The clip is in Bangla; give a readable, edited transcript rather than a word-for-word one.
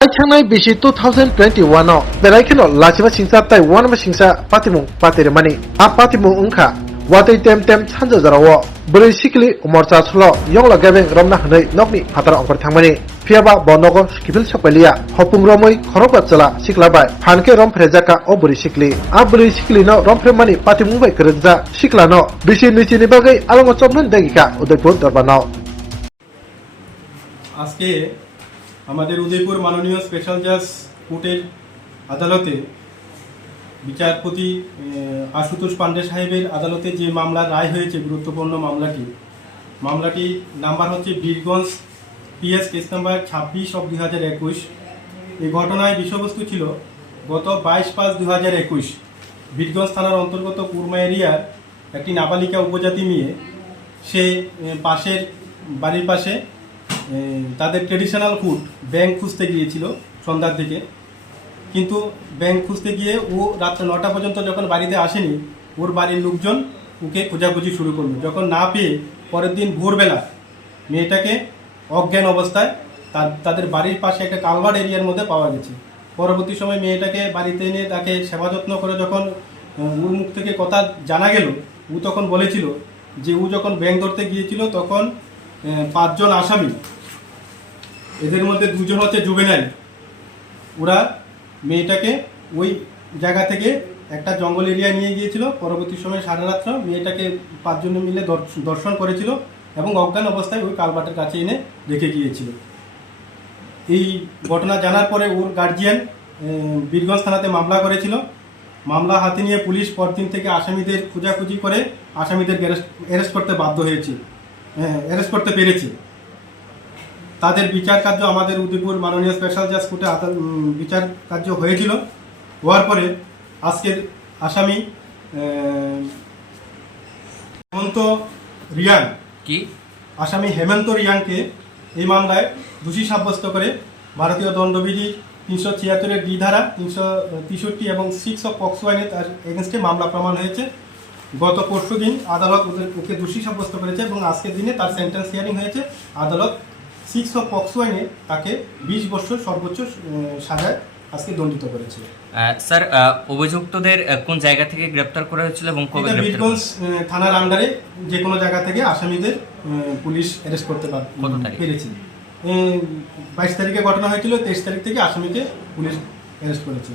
Channai bisi 2021 no beraikino lachiba singsa tai wanama singsa patimung patirmani a patimung ungkha watai tem chanjo jarawo bwrwi sikli umorcha chlo yongla gabeng romna hnai nokni phatar ongkor thangmani phiaba bonogo skipil sapalia hopung romoi khorokba chala siklabai phanke rompherenai o bwrwi sikli a bwrwi sikli no rompherenai patimung bai krejja siklano bisi nichini bagai alongo chopman dagika udaipur darbano আজকে আমাদের উদয়পুর মাননীয় স্পেশাল জাজ কোর্টের আদালতে বিচারপতি আশুতোষ পান্ডে সাহেবের আদালতে যে মামলার রায় হয়েছে গুরুত্বপূর্ণ মামলাটি নাম্বার হচ্ছে বীরগঞ্জ পিএস কেস নাম্বার 26/2021। এই ঘটনায় বিষয়বস্তু ছিল গত 22/5/2021 বীরগঞ্জ থানার অন্তর্গত কুরমা এরিয়ার একটি নাবালিকা উপজাতি মেয়ে সে বাড়ির পাশে তাদের ট্রেডিশনাল ফুড ব্যাংক খুঁজতে গিয়েছিল সন্ধ্যার দিকে, কিন্তু ব্যাংক খুঁজতে গিয়ে ও রাত্রে 9টা পর্যন্ত যখন বাড়িতে আসেনি ওর বাড়ির লোকজন ওকে খোঁজাখুঁজি শুরু করলো। যখন না পেয়ে পরের দিন ভোরবেলা মেয়েটাকে অজ্ঞান অবস্থায় তাদের বাড়ির পাশে একটা কালভার্ট এরিয়ার মধ্যে পাওয়া গেছে। পরবর্তী সময় মেয়েটাকে বাড়িতে এনে তাকে সেবা যত্ন করে যখন ওর মুখ থেকে কথা জানা গেল, ও তখন বলেছিল যে ও যখন ব্যাংক ধরতে গিয়েছিল তখন 5 জন আসামি, এদের মধ্যে 2 জন হচ্ছে জুভেনাইল, ওরা মেয়েটাকে ওই জায়গা থেকে একটা জঙ্গল এরিয়া নিয়ে গিয়েছিল। পরবর্তী সময় সারা রাত্র মেয়েটাকে 5 জন মিলে দর্শন করেছিল এবং অজ্ঞান অবস্থায় ওই কালভার্টের কাছে এনে রেখে গিয়েছিল। এই ঘটনা জানার পরে ওর গার্জিয়ান বীরগঞ্জ থানাতে মামলা করেছিল। মামলা হাতে নিয়ে পুলিশ পরদিন থেকে আসামিদের খোঁজাখুঁজি করে আসামিদের অ্যারেস্ট করতে বাধ্য হয়েছে, অ্যারেস্ট করতে পেরেছে। তাদের বিচার কার্য আমাদের উদয়পুর মাননীয় স্পেশাল জাজ কোর্টে বিচার কার্য হয়েছিল। হওয়ার পরে আজকের আসামি হেমন্ত রিয়াংকে এই মামলায় দোষী সাব্যস্ত করে ভারতীয় দণ্ডবিধি 376 ডি ধারা 363 এবং 6 অফ পক্সো আইনে তার এগেনস্টে মামলা প্রমাণ হয়েছে। গত পরশু দিন আদালত ওকে দোষী সাব্যস্ত করেছে এবং আজকের দিনে তার সেন্টেন্স হিয়ারিং হয়েছে। আদালত 6 অফ পক্সো আইনে তাকে 20 বছর সর্বোচ্চ সাজায় আজকে দণ্ডিত করেছে। স্যার, অভিযুক্তদের কোন জায়গা থেকে গ্রেপ্তার করা হয়েছিল এবং কবে গ্রেপ্তার? বীরগঞ্জ থানার আন্ডারে যে কোনো জায়গা থেকে আসামিদের পুলিশ অ্যারেস্ট করতে পেরেছে। 22 তারিখে ঘটনা হয়েছিল, 23 তারিখ থেকে আসামিকে পুলিশ অ্যারেস্ট করেছে।